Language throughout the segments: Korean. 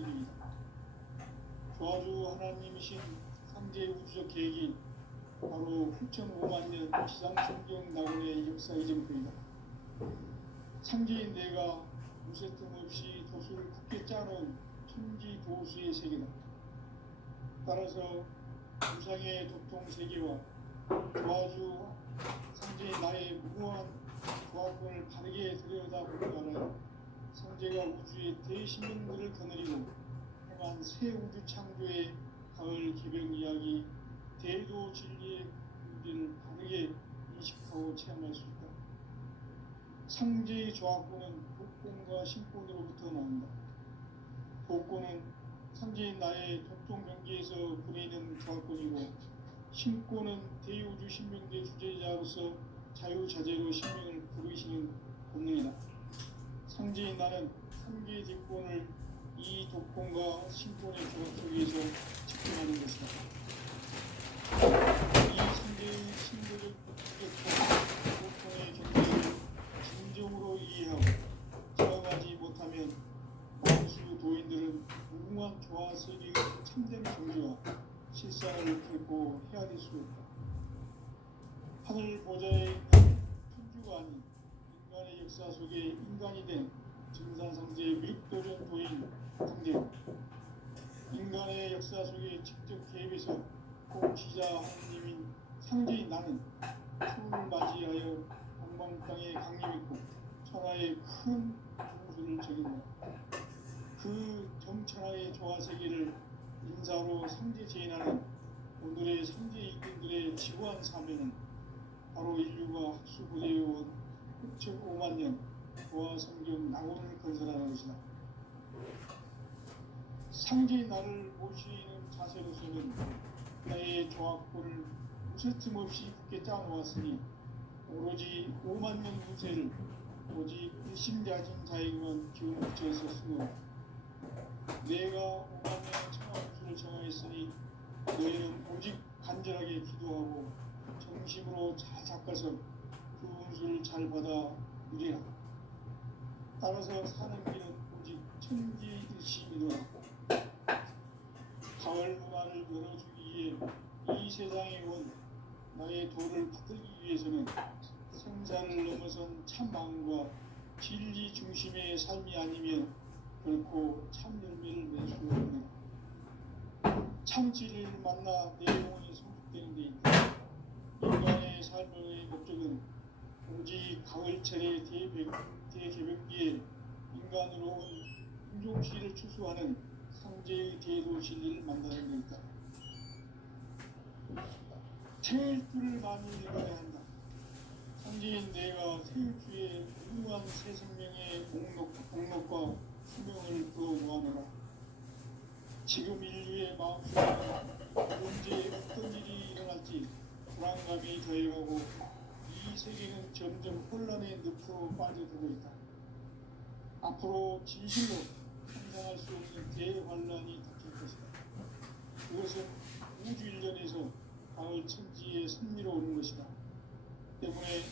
세계이다. 조아주 하나님이신 상제의 우주적 계획이 바로 9,500만 년 지상천경 낙원의 역사의 점표이다. 상제인 내가 무쇠 틈 없이 도수를 굳게 짜놓은 천지 도수의 세계다. 따라서 우상의 도통 세계와 조아주 상제의 나의 무모한 조합권을 바르게 들여다보는 상제가 우주의 대신명들을 거느리고 행한 새 우주 창조의 가을 기병 이야기 대도 진리의 문제를 바르게 인식하고 체험할 수 있다. 상제의 조합권은 복권과 신권으로부터 나온다. 복권은 상제인 나의 도통 경계에서 부리는 조합권이고, 신권은 대우주 신명대 주제자로서 자유자재로 신명을 부르시는 본능이다. 상제인 나는 3개의 뒷권을 이 독권과 신권의 조합 속에서 집중하는 것이다. 이 상제의 신도적 독권의 경계를 진정으로 이해하고 저항하지 못하면 마우스 도인들은 무궁한 조화 세계의 참된 정지와 실상을 결코 헤아릴 수 없다. 하늘 보좌에 있는 천주가 아닌 인간의 역사 속에 인간이 된 증산상제의 미륵도전 도인 상제, 인간의 역사 속에 직접 개입해서 공지자 하느님인 상제인 나는 추운을 맞이하여 방방 땅에 강림했고 천하의 큰 풍수를 적인다. 그 정천하의 조화세계를 인사로 상제 제인하는 오늘의 상제 이군들의 지구한 사명은 바로 인류가 학수부대해온 6,500만 년 조화성경 낙원을 건설하는 것이다. 상제인 나를 모시는 자세로서는 나의 조합권을 무쇠 틈 없이 굳게 짜놓았으니 오로지 5만 년 운세를 오직 일심자진 자에게만 기운 붙여서 쓰노라. 내가 5만 년 청하운수를 정하였으니 너희는 오직 간절하게 기도하고 정심으로 잘 닦아서 그 운수를 잘 받아 누리라. 따라서 사는 길은 오직 천지일심이노라. 가을 문화를 열어주기 위해 이 세상에 온 나의 도를 받들기 위해서는 생사를 넘어선 참 마음과 진리 중심의 삶이 아니면 결코 참 열매를 낼 수 없네. 참 진리를 만나 내 영혼이 성숙되는 데 있다. 인간의 삶의 목적은 오직 가을철의 대개벽기에 인간으로 온 인종시를 추수하는 상제의 대도 진리를 만나는 데 있다. 태일주를 많이 읽어야 한다. 상제인 내가 태일주의 무궁한 새 생명의 목록과 수명을 부어 모아노라. 지금 인류의 마음속에는 언제 어떤 일이 일어날지 불안감이 더해가고 이 세계는 점점 혼란의 늪으로 빠져들고 있다. 앞으로 진실로 상상할 수 없는 대환란이 닥칠 것이다. 그것은 우주 일련에서 가을 천지의 섭리로 오는 것이다. 때문에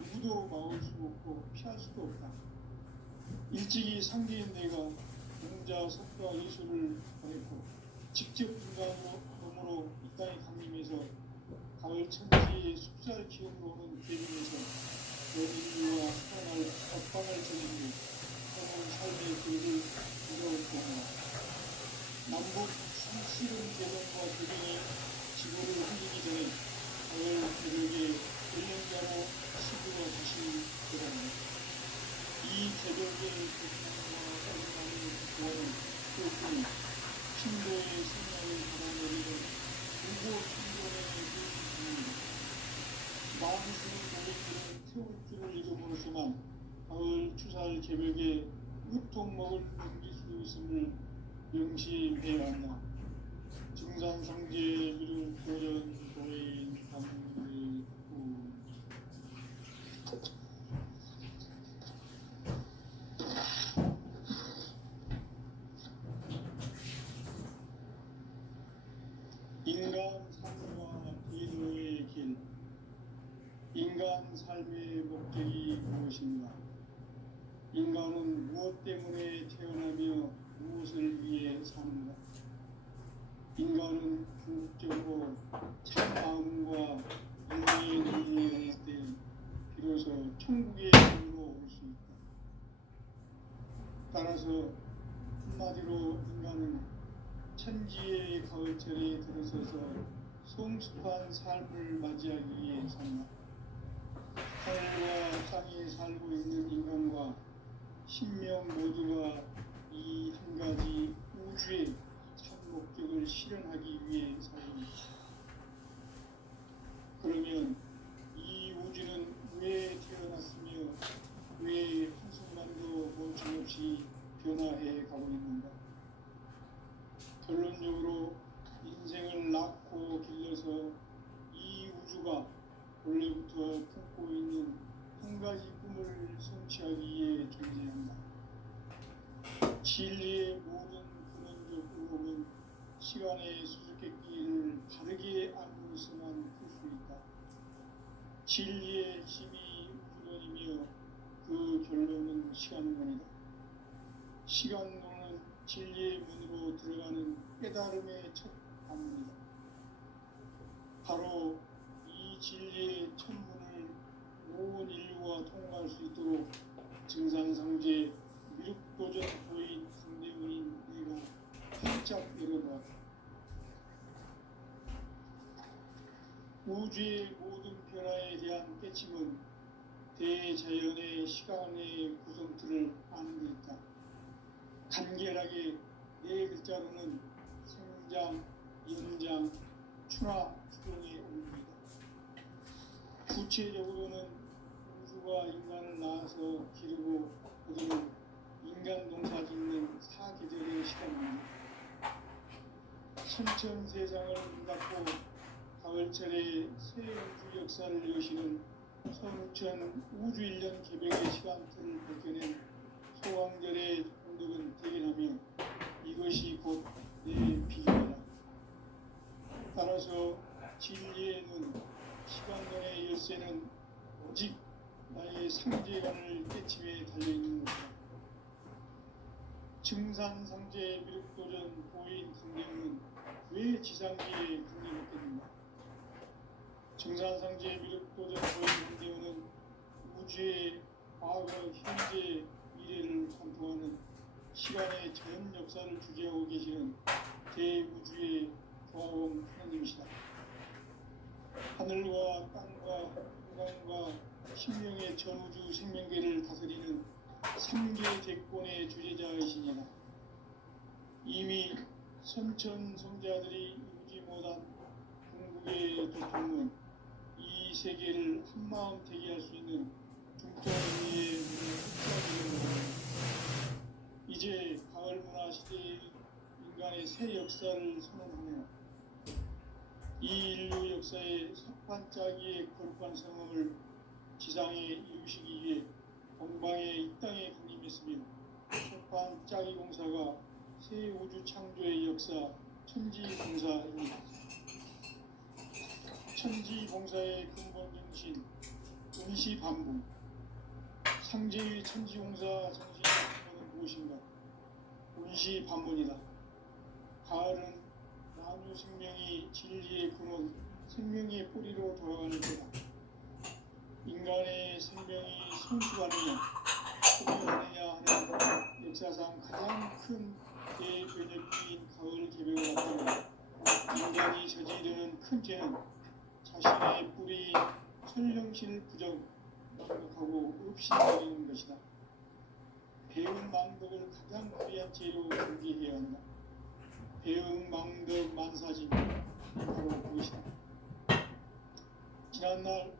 누구도 막을 수 없고 피할 수도 없다. 일찍이 상제인 내가 공자, 석가, 예수를 보냈고 직접 인간으로 이 땅에 강림해서 가을 천지의 숲살 기운으로 오는 계명에서 전 인류와 살아날 법방을 전하고 새로운 삶의 길을 이루었구나. 남북 수시른 계명과 계명이 지구를 흘리기 전에 가을 개벽의 전령자로 시구가 다시 들어간다. 이 개벽의 고통과 얼마나 구하는 그뿐이 신도의 생명을 받아내리는 무고 신도의 불신입니다. 많은 도인들은 태울 줄을 잃어버렸지만 가을 추살 개벽에 으통먹을 넘길 수 있음을 명심해야 한다. 증산상제의 미륵 도전 도인 강의후 인간 삶과 기도의 길. 인간 삶의 목적이 무엇인가? 인간은 무엇 때문에 태어나며 무엇을 위해 한마디로 인간은 천지의 가을철에 들어서서 성숙한 삶을 맞이하기 위해 산다. 하늘과 땅에 살고 있는 인간과 신명 모두가 이 한 가지 우주의 참 목적을 실현하기 위해 살입니다. 그러면 이 우주는 왜 태어났으며 왜 한순간도 멈춤없이 변화해 가고 있는가? 결론적으로 인생을 낳고 길러서 이 우주가 원래부터 품고 있는 한 가지 꿈을 성취하기 위해 존재한다. 진리의 모든 근원적 의혹은 시간의 수수께끼를 바르게 알고 있어만 풀 수 있다. 진리의 힘이 우주론이며 그 결론은 시간론이다. 시간론은 진리의 문으로 들어가는 깨달음의 첫 방문이다. 바로 이 진리의 첫 문을 온 인류가 통과할 수 있도록 증산상제 미륵도전 보인 상대문인 내가 활짝 열어놓았다. 우주의 모든 변화에 대한 깨침은 대자연의 시간의 구성틀을 아는 데 있다. 간결하게 네 글자로는 생장, 연장, 추나 추동의 옮깁니다. 구체적으로는 우주가 인간을 낳아서 기르고 그들을 인간 농사 짓는 사계절의 시간입니다. 천천세상을 문 닫고 가을철에 새 우주 역사를 여시는 성천 우주 1년 개벽의 시간틀을 벗겨낸 소왕절의 공덕은 대견하며 이것이 곧 내 비결이다. 따라서 진리의 눈, 시간론의 열쇠는 오직 나의 상제관을 깨침에 달려있는 것이다. 증산상제 미륵도전 보인 강령은 왜 지상계에 강림했겠는가? 증산상제 미륵도전 보인 강령은 우주의 과거, 현재, 미래를 관통하는 시간의 전 역사를 주재하고 계시는 대우주의 조화원 하나님이시다. 하늘과 땅과 인간과 신명의 전우주 생명계를 다스리는 3개 대권의 주제자이시니라. 이미 선천 성자들이 이루지 못한 궁극의 도통은 이 세계를 한마음 되게 할 수 있는 중점의의 문을 흡수하기를 이제 가을 문화 시대의 인간의 새 역사를 선언하며 이 인류 역사의 석판짜기의 거룩한 성험을 지상에 이루시기 위해 동방의 이 땅에 강림했으며 석판짜기 공사가 새 우주 창조의 역사 천지봉사입니다. 천지봉사의 근본 정신 은시반분 상제의 천지공사 정신의 근본은 무엇인가? 은시반문이다. 가을은 만유 생명이 진리의 근원, 생명의 뿌리로 돌아가는 때다. 인간의 생명이 성숙하느냐, 소멸하느냐 하는 역사상 가장 큰 대변혁기인 가을 개벽을 앞두고 인간이 저지르는 큰 죄는 자신의 뿌리인 설령신을 망각하고 없이버리는 것이다. 배운 망덕을 가장 귀한 죄로 경계해야 한다. 배운 망덕 만사진 바로 그것이다. 지난날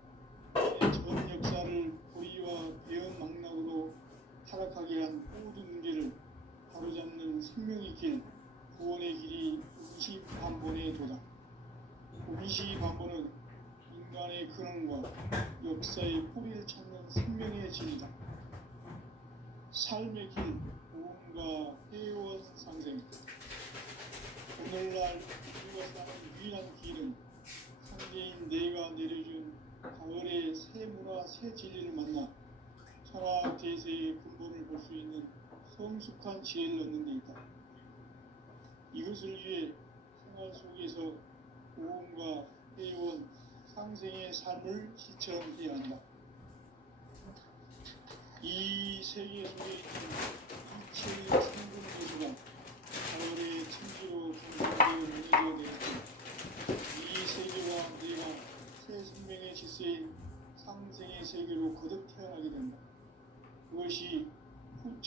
전 역사를 고의와 배운 망락으로 타락하게 한 모든 문제를 바로잡는 생명의 길, 구원의 길이 은시반본에 도다. 은시반본은 인간의 근원과 역사의 뿌리를 찾는 생명의 진리다. 삶의 길, 무언가 회원 상생. 오늘날 우리가 사는 유일한 길은 상제인 내가 내려준 가을의 새 문화, 새 진리를 만나 천하 대세의 근본을 볼 수 있는 성숙한 지혜를 얻는 데 있다. 이것을 위해 생활 속에서 무언가 회원 상생의 삶을 실천해야 한다. 이 세계 속에 있는 이체의 생존 모두가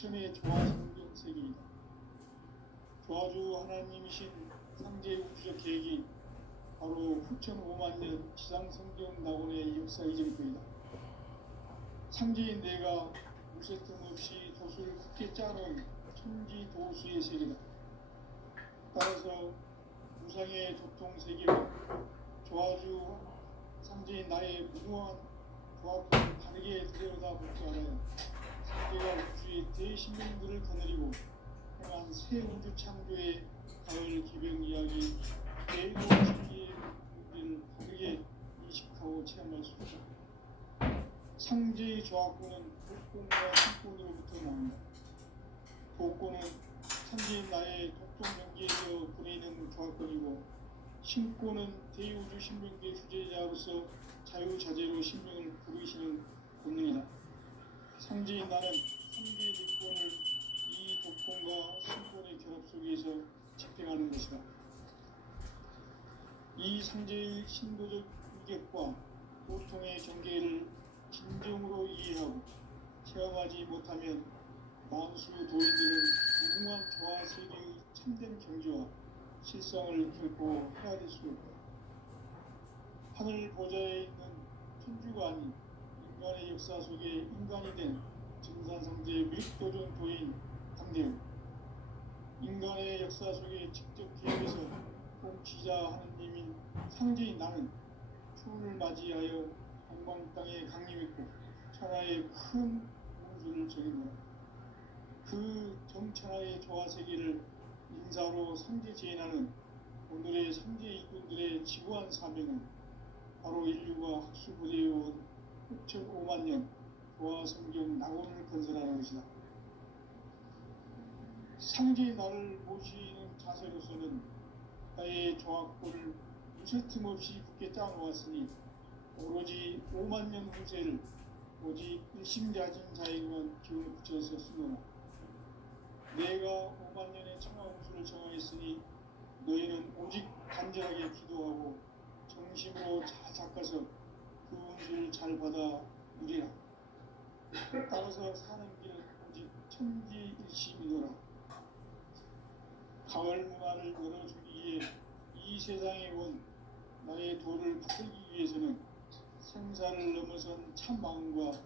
부천의 조화성경 세계이다. 조화주 하나님이신 상제 우주적 계획이 바로 후천 5만년 지상성경 낙원의 역사이실 것이다. 상제인 내가 무쇠 틈 없이 돛을 굳게 짜놓은 천지도수의 세계다. 따라서 무상의 도통 세계와 조화주 상제인 나의 무모한 조합을 바르게 들여다볼 줄 알아야 상제가 우주의 대신명들을 거느리고 행한 새 우주 창조의 가을 기병 이야기 대도 진리의 문제를 바르게 인식하고 체험할 수 있다. 상제의 조합권은 복권과 신권으로부터 나온다. 복권은 상제인 나의 독동 경계에서 보내는 조합권이고, 신권은 대우주 신명계 주제자로서 자유자재로 신명을 부르시는 본능이다. 상제인 나는 상제의 대권을 이 독권과 신권의 결합 속에서 집행하는 것이다. 이 상제의 신도적 위격과 보통의 경계를 진정으로 이해하고 체험하지 못하면 만수 도인들은 무궁한 조화 세계의 참된 경지와 실상을 결코 헤아릴 수 없다. 하늘 보좌에 있는 천주가 아닌 인간의 역사 속에 인간이 된 증산상제 밀도전 도인 강대우, 인간의 역사 속에 직접 기획해서 통치자 하느님인 상제인 나는 추운을 맞이하여 동방 땅에 강림했고 천하의 큰 운수를 정했노라. 그 정천하의 조화 세계를 인사로 상제 제인하는 오늘의 상제 이꾼들의 지구한 사명은 바로 인류가 학수부대해온 6,5만 년 조화 성경 낙원을 건설하는 것이다. 상제의 나를 모시는 자세로서는 나의 조합권을 무쇠 틈 없이 굳게 짜놓았으니 오로지 5만 년 후세를 오직 일심자진 자에게만 기운을 붙여서 쓰노라. 내가 5만 년의 청하 운수를 정하였으니 너희는 오직 간절하게 기도하고 정심으로 잘 닦아서 그 운수를 잘 받아 누리라. 따라서 사는 길은 오직 천지일심이노라. 가을 문화를 열어주기 위해 이 세상에 온 나의 도를 붙들기 위해서는 생사를 넘어선 참 마음과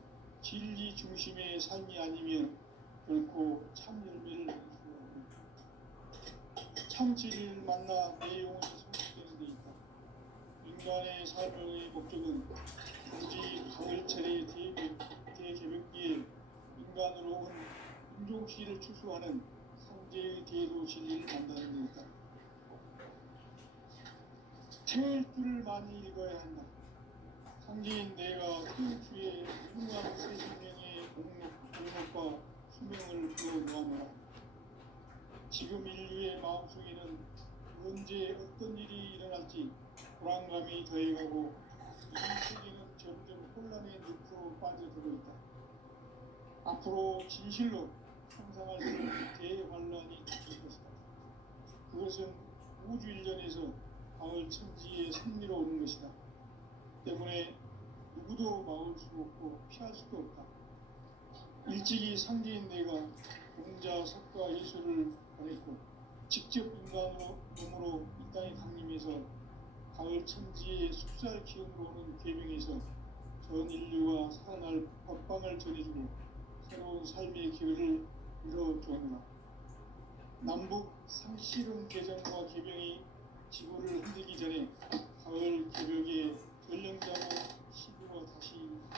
진리 중심의 삶이 아니면 결코 참 열매를 낼 수 없다. 참 진리를 만나 내 영혼이 성숙되는 데 있다. 인간의 삶의 목적은 오직 가을철의 대개벽기에 인간으로 온 인종시를 추수하는 상제의 대도 진리를 만나는 데 있다. 태일 줄을 많이 읽어야 한다. 상제인 내가 태일주의 무궁한 새 생명의 공목과 수명을 불어놓아노라. 지금 인류의 마음속에는 언제 어떤 일이 일어날지 불안감이 더해가고 이 세계는 점점 혼란의 늪으로 빠져들고 있다. 앞으로 진실로 상상할 수 없는 대환란이 닥칠 것이다. 그것은 우주 일련에서 가을 천지의 섭리로 오는 것이다. 때문에 누구도 막을 수 없고 피할 수도 없다. 일찍이 상제인 내가 공자, 석가, 예수를 보냈고 직접 인간으로 몸으로 이 땅에 강림해서 가을 천지의 숲살 기운으로 오는 계명에서 전 인류가 살아날 법방을 전해주고 새로운 삶의 기회를 이뤄주었노라. 남북 상실은 개정과 개병이 지구를 흔들기 전에 가을 개벽의 전령자로 시구가 다시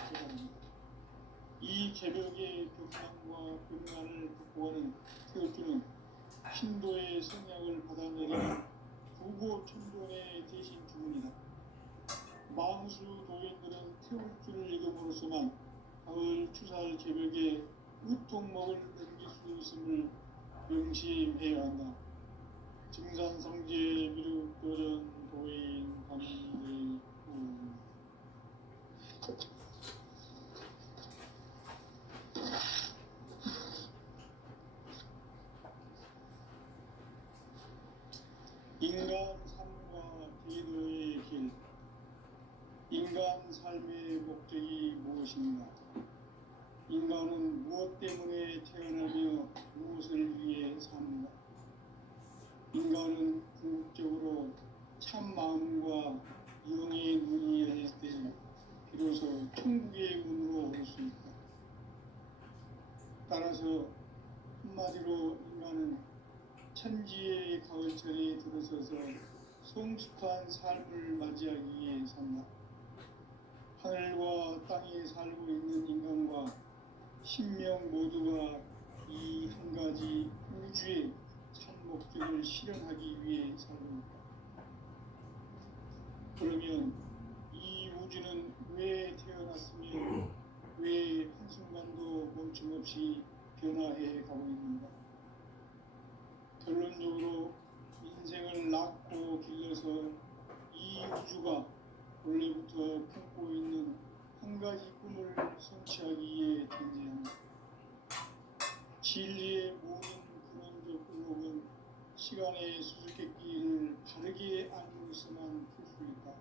들어갑니다. 이 개벽의 격상과 변난을 극복하는 태극주는 신도의 성약을 받아내리는 부고 천존의 대신 주문이다. 망수 도인들은 태극주를 읽음으로써만 가을 추살 개벽의 으통목을 넘길 수 있음을 명심해야 한다. 증산상제 미륵도전 도인 감리 인간 삶과 대도의 길. 인간 삶의 목적이 무엇인가? 인간 인간은 무엇 때문에 태어나며 무엇을 위해 사는가? 인간은 궁극적으로 참 마음과 영의 눈이 열릴 때 비로소 천국의 문으로 올 수 있다. 따라서 한마디로 인간은 천지의 가을철에 들어서서 성숙한 삶을 맞이하기 위해 산다. 하늘과 땅에 살고 있는 인간과 신명 모두가 이 한 가지 우주의 참 목적을 실현하기 위해 살고 있다. 그러면 이 우주는 왜 태어났으며 왜 한순간도 멈춤없이 변화해 가고 있는가? 결론적으로 인생을 낳고 길러서 이 우주가 원래부터 품고 있는 한 가지 꿈을 성취하기 위해 존재한다. 진리의 모든 근원적 의혹은 시간의 수수께끼를 바르게 알고서만 풀 수 있다.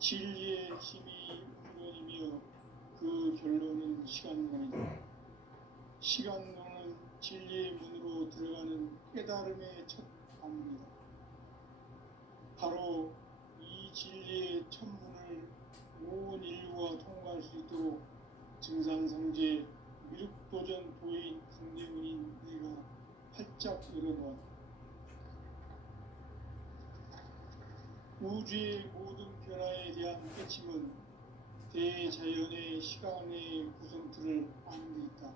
진리의 힘이 근원이며 그 결론은 시간론이다. 시간론은 진리의 문으로 들어가는 깨달음의 첫 방문이다. 바로 이 진리의 첫 문을 온 인류가 통과할 수 있도록 증산성제 미륵도전 도인 강대문인 내가 활짝 열어놓았다. 우주의 모든 변화에 대한 깨침은 대자연의 시간의 구성틀을 아는 데 있다.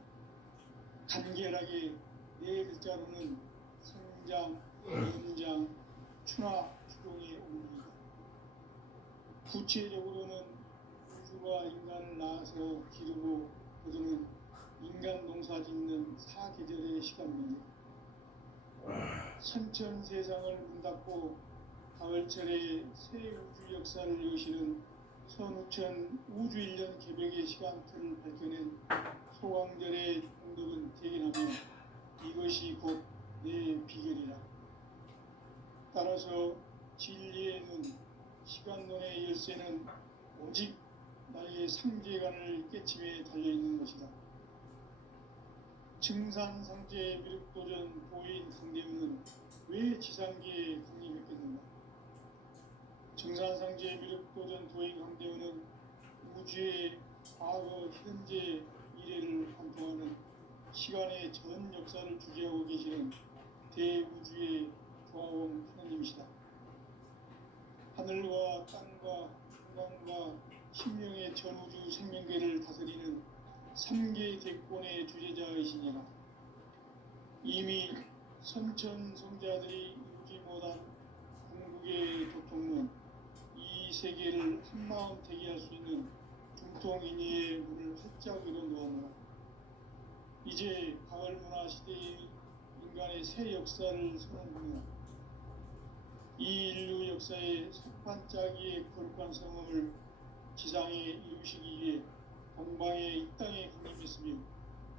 간결하게 네 글자로는 성장, 연장, 추나 추동의 원리이다. 구체적으로는 우주가 인간을 낳아서 기르고 거두는 인간 농사 짓는 사계절의 시간입니다. 선천 세상을 문 닫고 가을철에 새 우주 역사를 여시는 선우천 우주 1년 개벽의 시간틀을 밝혀낸 소강절의 공덕은 대견하며 이것이 곧 내 비결이라. 따라서 진리의 눈, 시간론의 열쇠는 오직 나의 상제관을 깨침에 달려있는 것이다. 증산상제 미륵도전 보인 강대문은 왜 지상계에 강림했겠는가? 증산상제 미륵도전 도인 강대문은 우주의 과거, 현재, 미래를 관통하는 시간의 전 역사를 주재하고 계시는 대우주의 조화원 하나님이시다. 하늘과 땅과 한강과 신명의 전우주 생명계를 다스리는 3개 대권의 주재자이시니라. 이미 선천성자들이 이루지 못한 궁극의 도통문, 이 세계를 한마음 되게 할 수 있는 중통인의의 문을 활짝 열어놓았노라. 이제 가을문화 시대의 인간의 새 역사를 선언하며 이 인류 역사의 석판짜기의 거룩한 성음을 지상에 이루시기 위해 동방의 이 땅에 강림했으며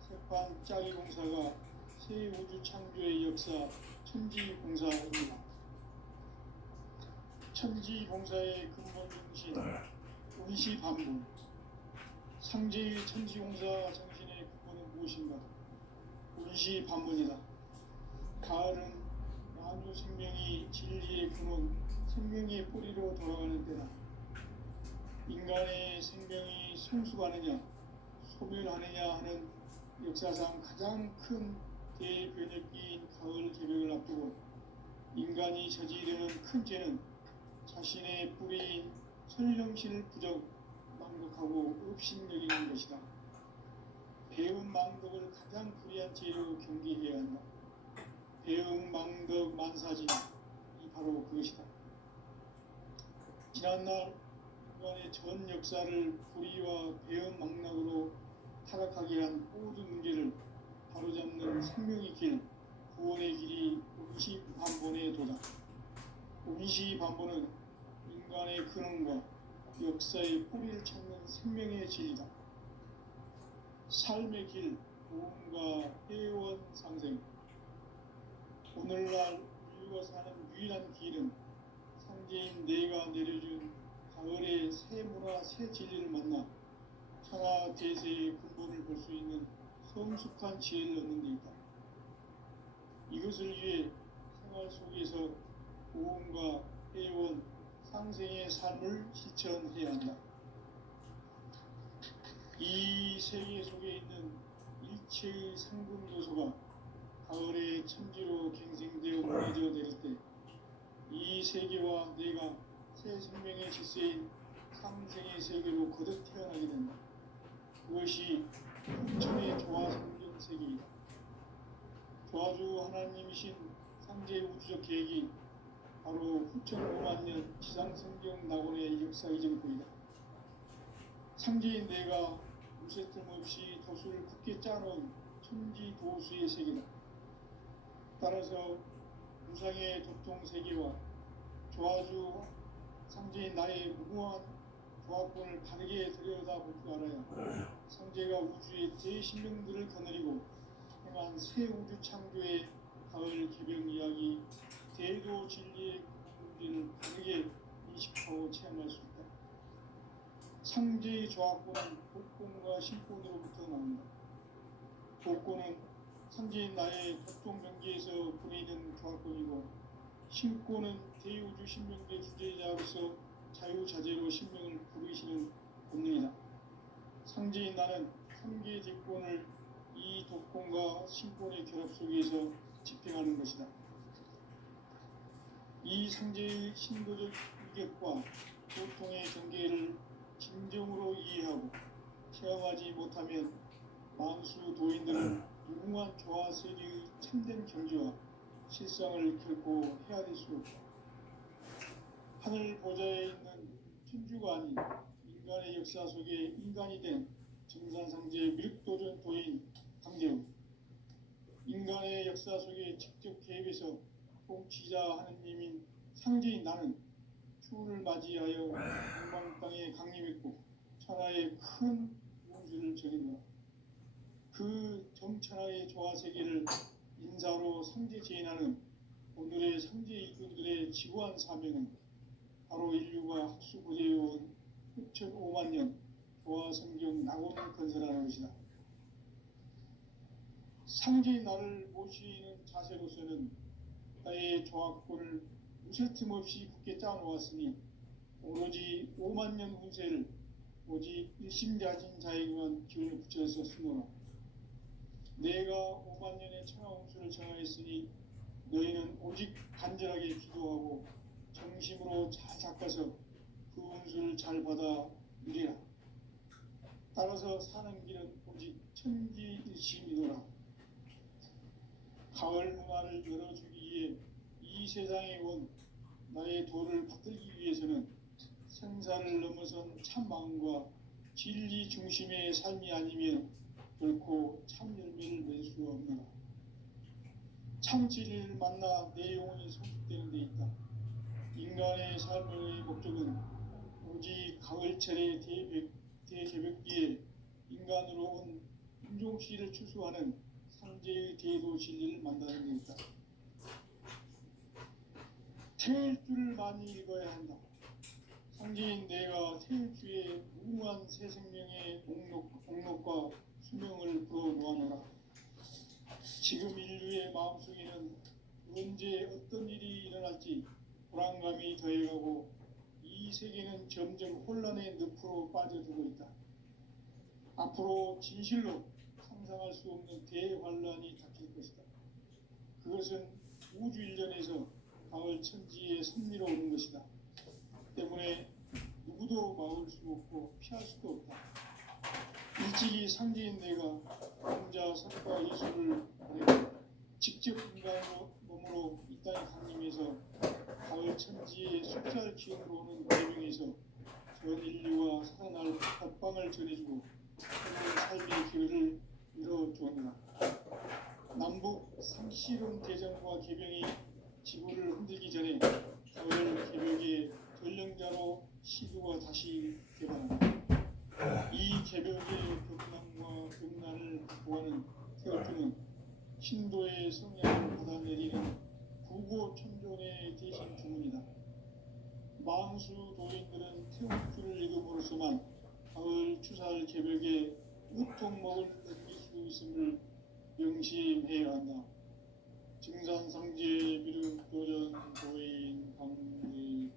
석판짜기 공사가 새 우주 창조의 역사 천지공사입니다. 천지공사의 근본 정신 운시반분, 상제의 천지공사 정신의 근본은 무엇인가? 운시반분이다. 가을은 만유 생명이 진리의 근원, 생명의 뿌리로 돌아가는 때다. 인간의 생명이 성숙하느냐, 소멸하느냐 하는 역사상 가장 큰 대변혁기인 가을 개벽을 앞두고 인간이 저지르는 큰 죄는 자신의 뿌리인 설령신을 부정, 망독하고 업신여기는 것이다. 배움 망독을 가장 불의한 죄로 경계해야 한다. 배움 망독 만사진이 바로 그것이다. 지난날 인간의 전 역사를 불의와 배움 망락으로 타락하게 한 모든 문제를 바로잡는 생명의 길, 구원의 길이 운시반본의 도다. 운시반본은 인간의 근원과 역사의 뿌리를 찾는 생명의 진리다. 삶의 길, 도움과 회원 상생. 오늘날 인류가 사는 유일한 길은 상제인 내가 내려준 가을의 새 문화, 새 진리를 만나 천하 대세의 근본을 볼 수 있는 성숙한 지혜를 얻는 데 있다. 이것을 위해 생활 속에서 고음과 해온 상생의 삶을 실천해야 한다. 이 세계 속에 있는 일체의 상금 요소가 가을의 천지로 갱생되어 무너져 내릴 때 이 세계와 내가 새 생명의 질서인 상생의 세계로 거듭 태어나게 된다. 그것이 천의 조화 성경 세계이다. 조화주 하나님이신 상제 우주적 계획이 바로 후천 5만 년 지상 성경 낙원의 역사 이전부이다. 상제인 내가 무쇠 틈 없이 도수를 굳게 짜놓은 천지 도수의 세계다. 따라서 무상의 도통 세계와 조화주 상제인 나의 무궁한 조화권을 바르게 들여다볼 줄 알아야 상제가 우주의 대신령들을 거느리고 행한 새 우주 창조의 가을 개병 이야기 대도 진리의 문제를 바르게 인식하고 체험할 수 있다. 상제의 조화권은 복권과 신권으로부터 나온다. 복권은 상제인 나의 각종 명계에서 보내는 조화권이고, 신권은 대우주 신명계 주제자로서 자유자재로 신명을 부르시는 본능이다. 상제인 나는 3개의 직권을 이 독권과 신권의 결합 속에서 집행하는 것이다. 이 상제의 신도적 위격과 보통의 경계를 진정으로 이해하고 체험하지 못하면 만수 도인들은 무궁한 조화 세계의 참된 경지와 실상을 결코 헤아릴 수 없다. 하늘 보좌에 있는 천주가 아닌 인간의 역사 속에 인간이 된 정산상제의 미륵도전 도인 강재우, 인간의 역사 속에 직접 개입해서 통치자 하느님인 상제인 나는 추운을 맞이하여 동방 땅에 강림했고 천하의 큰 운수를 전했노라. 그 정천하의 조화 세계를 인사로 상제 제인하는 오늘의 상제 이꾼들의 지구한 사명은 바로 인류가 학수고대해온 후천 5만 년 조화 성경 낙원을 건설하는 것이다. 상제인 나를 모시는 자세로서는 나의 조화권을 무쇠 틈 없이 굳게 짜놓았으니 오로지 5만 년 운세를 오직 일심자진 자에게만 기운을 붙여서 쓰노라. 내가 5만 년의 천하 운수를 정하였으니 너희는 오직 간절하게 기도하고 정심으로 잘 닦아서 그 운수를 잘 받아 누리라. 따라서 사는 길은 오직 천지일심이노라. 가을 문화를 열어주기 위해 이 세상에 온 나의 도를 받들기 위해서는 생사를 넘어선 참 마음과 진리 중심의 삶이 아니면 결코 참 열매를 낼 수 없노라. 참 진리를 만나 내 영혼이 성숙되는 데 있다. 인간의 삶의 목적은 오직 가을철의 대개벽기에 인간으로 온 인종씨를 추수하는 상제의 대도 진리를 만나는 데 있다. 태일주를 많이 읽어야 한다. 상제인 내가 태일주의 무궁한 새 생명의 목록과 수명을 불어놓아노라. 지금 인류의 마음속에는 언제 어떤 일이 일어날지 불안감이 더해가고 이 세계는 점점 혼란의 늪으로 빠져들고 있다. 앞으로 진실로 상상할 수 없는 대환란이 닥칠 것이다. 그것은 우주 일전에서 가을 천지의 섭리로 오는 것이다. 때문에 누구도 막을 수 없고 피할 수도 없다. 일찍이 상제인 내가 공자 선과 예술을 보내고 직접 인간으로 몸으로 이 땅에 강림해서 가을 천지의 숫살 기운으로 오는 대명에서 전 인류와 살아날 법방을 전해주고 새로운 삶의 기회를 이뤄주었느라. 남북 상실은 대전과 개병이 지구를 흔들기 전에 가을 개벽의 전령자로 시두가 다시 개방한다. 이 개벽의 경랑과 경란을 보하는 태어주는 신도의 성향을 받아내리는 구고 천존의 대신 주문이다. 만수 도인들은 태울주를 읽음으로써만 가을 이 추살 개벽에 우통목을 넘길 수 있음을 명심해야 한다. 증산상제 미륵 도전 도인 강대훈.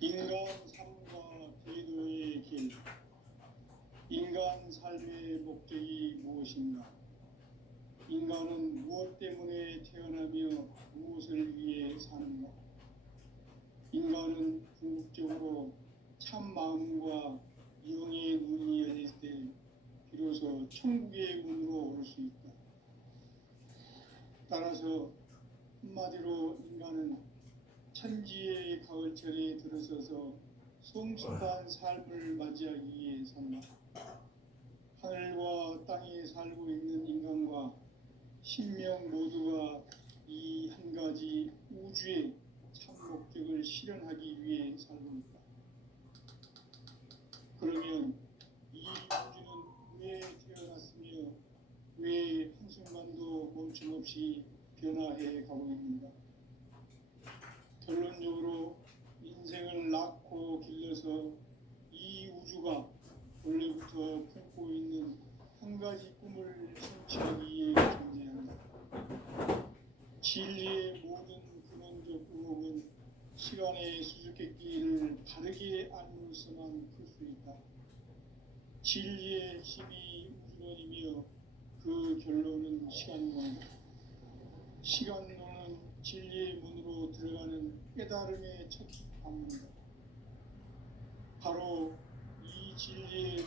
인간 삶과 계도의 길. 인간 삶의 목적이 무엇인가? 인간은 무엇 때문에 태어나며 무엇을 위해 사는가? 인간은 궁극적으로 참 마음과 영의 눈이 열릴 때 비로소 천국의 문으로 올 수 있다. 따라서 한마디로 인간은 천지의 가을철에 들어서서 성숙한 삶을 맞이하기 위해 산다. 하늘과 땅에 살고 있는 인간과 신명 모두가 이 한 가지 우주의 참 목적을 실현하기 위해 살고 있다. 그러면 이 우주는 왜 태어났으며 왜 한순간도 멈춤없이 변화해 가고 있는가? 결론적으로 인생을 낳고 길러서 이 우주가 원래부터 품고 있는 한 가지 꿈을 성취하기 위해 존재한다. 진리의 모든 근원적 의혹은 시간의 수수께끼를 바르게 알면서만 풀 수 있다. 진리의 힘이 우주론이며 그 결론은 시간론이다. 시간론은 진리의 문으로 들어가는 깨달음의 첫 방문이다. 바로 이 진리의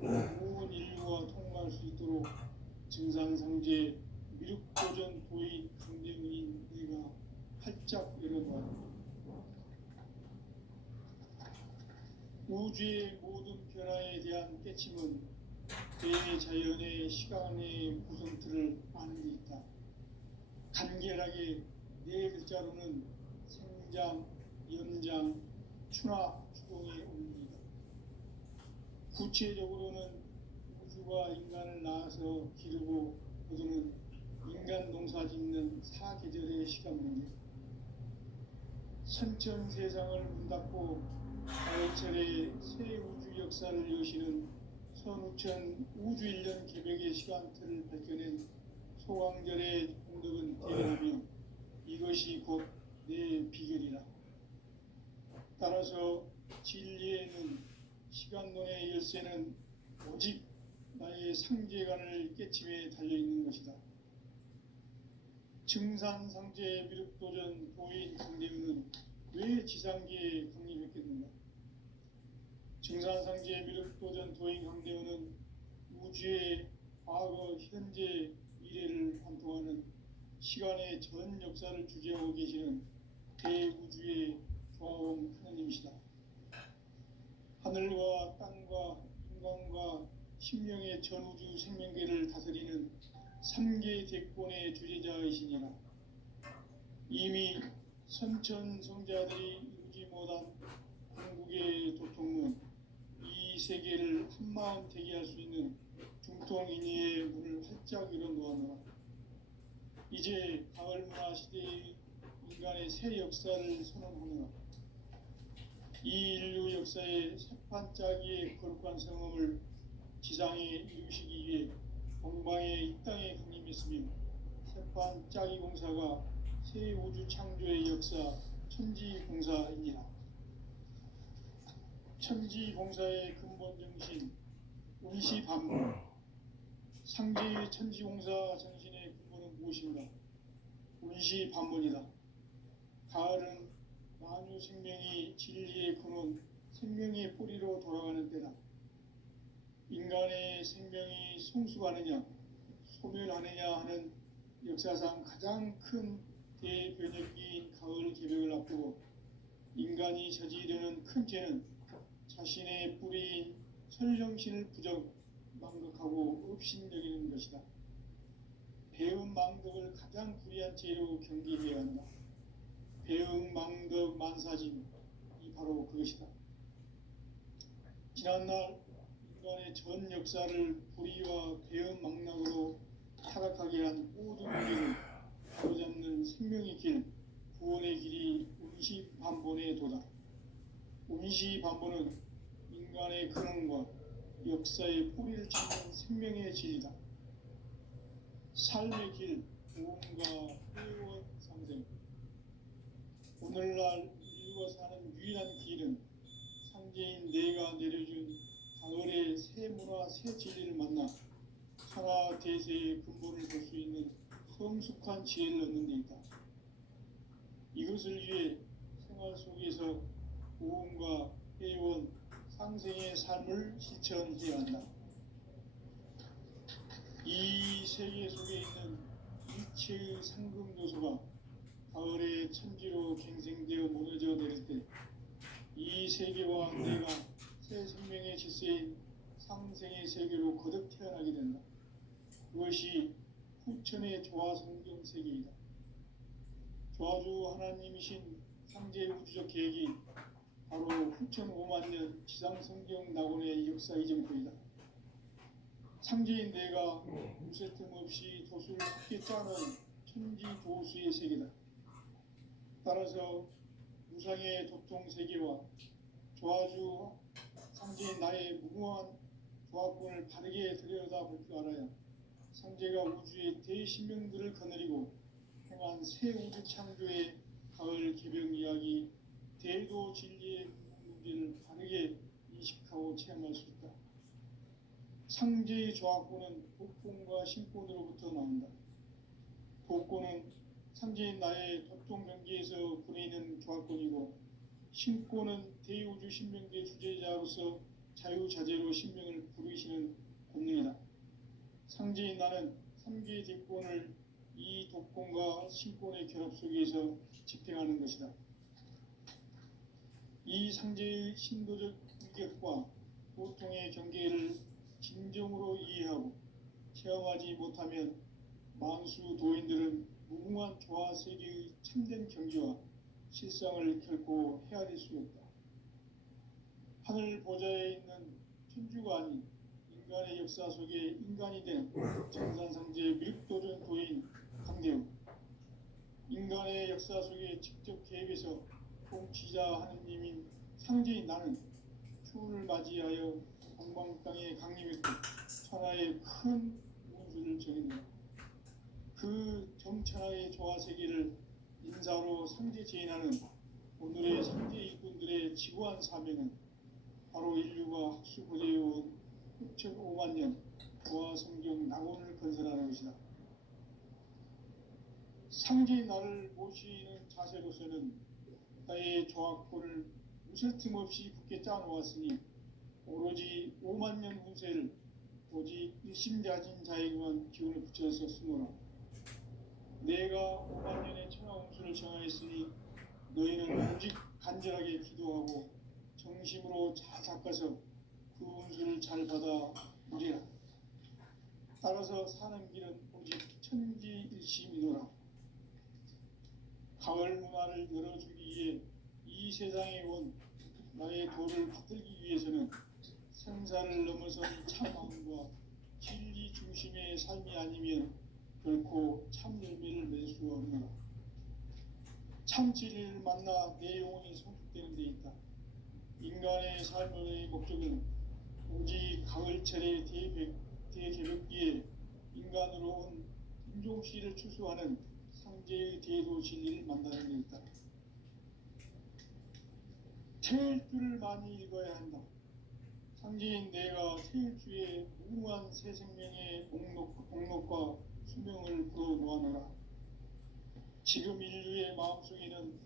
천문을 온 인류가 통과할 수 있도록 증산상제 미륵도전 도인 강대훈인 내가 활짝 열어놓았다. 우주의 모든 변화에 대한 깨침은 대자연의 시간의 구성틀을 아는 데 있다. 간결하게 네 글자로는 생장, 연장, 추나 추동의 원리이다. 구체적으로는 우주가 인간을 낳아서 기르고 거두는 인간 농사 짓는 사계절의 시간 문제. 선천 세상을 문 닫고 가을철에 새 우주 역사를 여시는 선우천 우주 1년 개벽의 시간틀을 밝혀낸 소강절의 공덕은 대견하며 이것이 곧 내 비결이라. 따라서 진리에는 시간론의 열쇠는 오직 나의 상제관을 깨침에 달려있는 것이다. 증산상제 미륵도전 도인 강대훈은 왜 지상계에 강림했겠는가? 증산상제 미륵도전 도인 강대훈은 우주의 과거, 현재, 미래를 관통하는 시간의 전 역사를 주재하고 계시는 대우주의 조화원 하느님이시다. 하늘과 땅과 인간과 신명의 전우주 생명계를 다스리는 3계 대권의 주제자이시니라. 이미 선천성자들이 이루지 못한 궁극의 도통문, 이 세계를 한마음 되게 할 수 있는 중통인의의 문을 활짝 열어놓았노라. 이제 가을 문화 시대의 인간의 새 역사를 선언하노라. 이 인류 역사의 새판짜기의 거룩한 성험을 지상에 이루시기 위해 동방의 이 땅에 강림했으며 새판짜기 공사가 새 우주 창조의 역사 천지공사이니라. 천지공사의 근본 정신 운시반문. 상제의 천지공사 정신의 근본은 무엇인가? 운시반문이다. 가을은 만유 생명이 진리의 근원, 생명의 뿌리로 돌아가는 때다. 인간의 생명이 성숙하느냐, 소멸하느냐 하는 역사상 가장 큰 대변혁기인 가을 개벽을 앞두고 인간이 저지르는 큰 죄는 자신의 뿌리인 설정신을 망각하고 업신여기는 것이다. 배운 망덕을 가장 불의한 죄로 경계해야 한다. 배응 망덕 만사짐, 이 바로 그것이다. 지난날 인간의 전 역사를 불의와 배응 망락으로 타락하게 한 모든 문제를 바로잡는 생명의 길, 구원의 길이 운시반본에 도다. 운시반본은 인간의 근원과 역사의 뿌리를 찾는 생명의 진리다. 삶의 길, 구원과 회원 상생. 오늘날 인류가 사는 유일한 길은 상제인 내가 내려준 가을의 새 문화, 새 진리를 만나 하나 대세의 근본을 볼 수 있는 성숙한 지혜를 얻는 데 있다. 이것을 위해 생활 속에서 구원과 회원, 상생의 삶을 실천해야 한다. 이 세계 속에 있는 일체의 상금도서가 가을의 천지로 갱생되어 무너져 내릴 때 이 세계와 내가 새 생명의 질서인 상생의 세계로 거듭 태어나게 된다. 그것이 후천의 조화성경 세계이다. 조화주 하나님이신 상제의 우주적 계획이 바로 후천 5만 년 지상성경 낙원의 역사 이정표이다. 상제인 내가 무쇠 틈 없이 도수를 함께 짜는 천지 도수의 세계다. 따라서 무상의 도통 세계와 조화주 상제인 나의 무궁한 조화권을 바르게 들여다볼 줄 알아야 상제가 우주의 대신명들을 거느리고 행한 새 우주 창조의 가을 개병 이야기, 대도 진리의 문제를 바르게 인식하고 체험할 수 있다. 상제의 조화권은 독권과 신권으로부터 나온다. 독권은 상제인 나의 도통 경계에서 보내는 조화권이고, 신권은 대우주 신명계 주제자로서 자유자재로 신명을 부르시는 권능이다. 상제인 나는 3개의 대권을 이 독권과 신권의 결합 속에서 집행하는 것이다. 이 상제의 신도적 인격과 보통의 경계를 진정으로 이해하고 체험하지 못하면 만수 도인들은 무궁한 조화 세계의 참된 경지와 실상을 결코 헤아릴 수 없다. 하늘 보좌에 있는 천주가 아닌 인간의 역사 속에 인간이 된 정산상제 밀도전 도인 강대우. 인간의 역사 속에 직접 개입해서 통치자 하느님인 상제인 나는 추운을 맞이하여 동방 땅에 강림했고 천하의 큰 운수를 정했다. 그 정천하의 조화 세계를 인사로 상제 제인하는 오늘의 상제 일꾼들의 지구한 사명은 바로 인류가 학수고대해온 6,5만 년 조화 성경 낙원을 건설하는 것이다. 상제의 나를 모시는 자세로서는 나의 조화권을 무쇠 틈 없이 굳게 짜놓았으니 오로지 5만 년 운세를 오직 일심자진 자에게만 기운을 붙여서 쓰노라. 내가 5만 년의 천하 운수를 정하였으니 너희는 오직 간절하게 기도하고 정심으로 잘 닦아서 그 운수를 잘 받아 누리라. 따라서 사는 길은 오직 천지일심이노라. 가을 문화를 열어주기 위해 이 세상에 온 나의 도를 받들기 위해서는 생사를 넘어선 참마음과 진리 중심의 삶이 아니면 결코 참 열매를 낼 수 없노라. 참 진리를 만나 내 영혼이 성숙되는 데 있다. 인간의 삶의 목적은 오직 가을철의 대개벽기에 인간으로 온 인종씨를 추수하는 상제의 대도 진리를 만나는 데 있다. 태일주를 많이 읽어야 한다. 상제인 내가 태일주의 무궁한 새 생명의 목록과 수명을 풀어놓아노라. 지금 인류의 마음속에는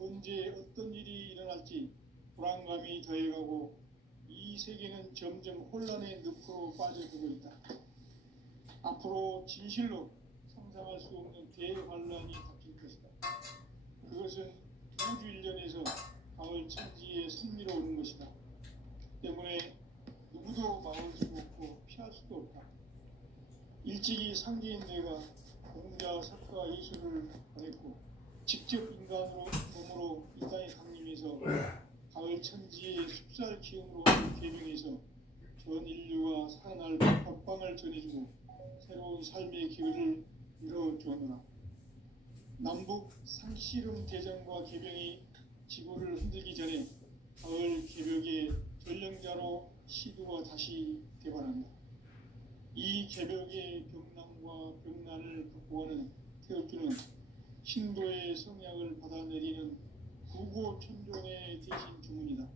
언제 어떤 일이 일어날지 불안감이 더해가고 이 세계는 점점 혼란의 늪으로 빠져들고 있다. 앞으로 진실로 상상할 수 없는 대환란이 닥칠 것이다. 그것은 우주 일련에서 가을 천지에 선미로 오는 것이다. 때문에 누구도 막을 수 없고 피할 수도 없다. 일찍이 상제인 내가 공자, 석가, 이수를 보냈고 직접 인간으로 몸으로 이 땅에 강림해서 가을 천지의 숲살 기운으로 개명해서 전 인류가 살아날 법방을 전해주고 새로운 삶의 기회를 열어주었노라. 남북 상씨름 대전과 개병이 지구를 흔들기 전에 가을 개벽의 전령자로 시도가 다시 되반한다. 이 개벽의 병난과 병난을 극복하는 태극주는 신도의 성약을 받아내리는 구고천종의 대신 주문이다.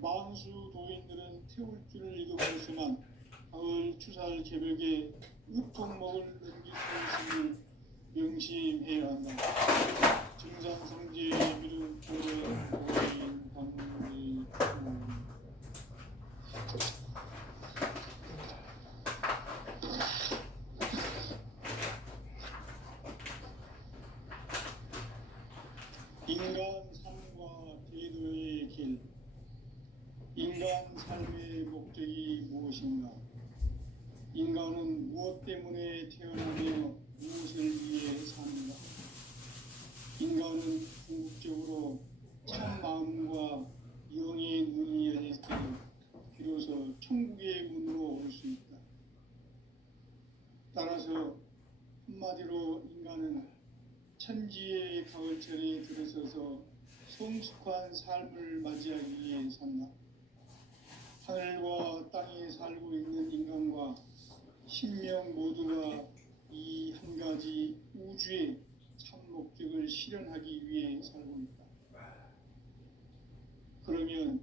만수 도인들은 태울주를 읽어보았지만 가을 추살 개벽에 읍통목을 넘길 것임을 명심해야 한다. 증산성제 미륵 도인 방대 인간 삶과 대도의 길. 인간 삶의 목적이 무엇인가? 인간은 무엇 때문에 태어나며 무엇을 위해 사는가? 인간은 궁극적으로 참 마음과 영의 문이 열릴 때 비로소 천국의 문으로 올 수 있다. 따라서 한마디로 인간은 천지의 가을철에 들어서서 성숙한 삶을 맞이하기 위해 산다. 하늘과 땅에 살고 있는 인간과 신명 모두가 이 한 가지 우주의 참 목적을 실현하기 위해 살고 있다. 그러면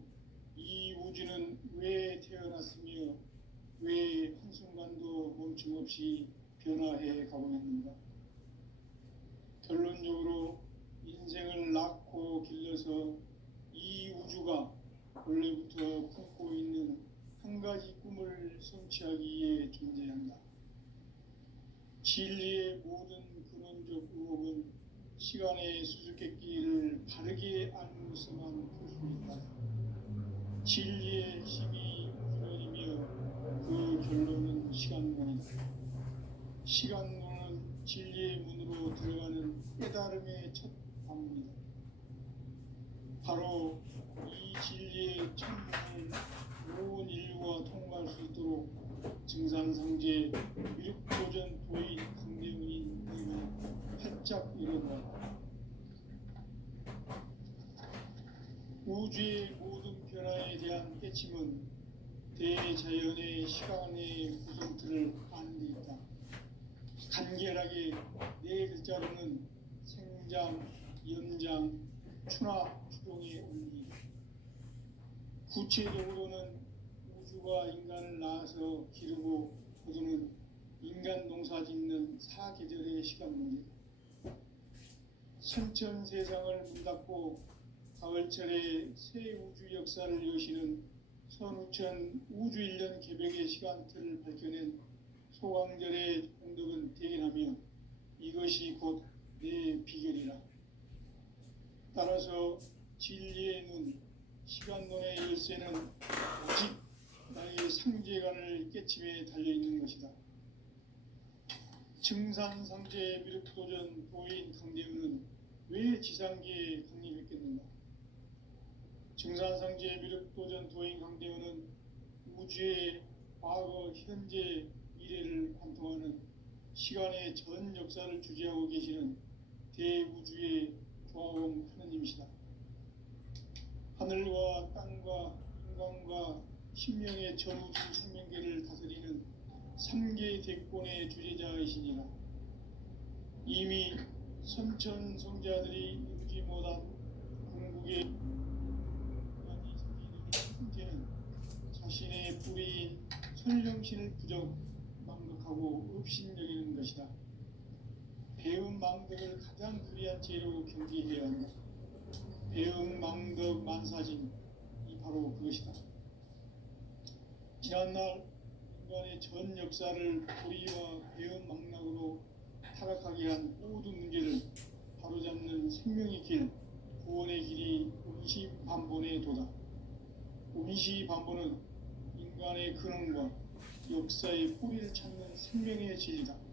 이 우주는 왜 태어났으며 왜 한순간도 멈춤없이 변화해 가고 있는가? 결론적으로 인생을 낳고 길러서 이 우주가 원래부터 품고 있는 한 가지 꿈을 성취하기 위해 존재한다. 진리의 모든 근원적 의혹은 시간의 수수께끼를 바르게 알면서만 풀 수 있다. 진리의 힘이 우주론이며 그 결론은 시간론이다. 시간론은 진리의 문으로 들어가는 깨달음의 첫 관문이다. 바로 이 진리의 천문을 온 인류가 통과할 수 있도록 증산상제 미륵도전 도인 강대훈이 너희를 활짝 열어놓았다. 우주의 모든 변화에 대한 깨침은 대자연의 시간의 구성틀을 아는 데 있다. 간결하게 네 글자로는 생장, 연장, 추나 추동의 원리이다. 구체적으로는 우주가 인간을 낳아서 기르고 거두는 인간 농사 짓는 사계절의 시간론이다. 선천 세상을 문 닫고 가을철에 새 우주 역사를 여시는 선우천 우주일년 개벽의 시간틀을 밝혀낸 소강절의 공덕은 대견하며 이것이 곧 내 비결이라. 따라서 진리의 눈, 시간론의 열쇠는 오직 나의 상제관을 깨침에 달려있는 것이다. 증산상제 미륵도전 도인 강대훈은 왜 지상계에 강림했겠는가? 증산상제 미륵도전 도인 강대훈은 우주의 과거, 현재, 미래를 관통하는 시간의 전 역사를 주재하고 계시는 대우주의 조화원 하느님이시다. 하늘과 땅과 인간과 신명의 전우주 생명계를 다스리는 3계 대권의 주재자이시니라. 이미 선천 성자들이 이루지 못한 궁극의 형태는 자신의 뿌리인 설령신을 부정 망덕하고 업신여기는 것이다. 배움 망덕을 가장 불리한 죄로 경계해야 한다. 배움 망덕 만사진, 이 바로 그것이다. 지난날 인간의 전 역사를 도리와 배움 망락으로 타락하게 한 모든 문제를 바로잡는 생명의 길, 구원의 길이 운시반본의 도다. 운시반본은 인간의 근원과 역사의 뿌리를 찾는 생명의 진리다.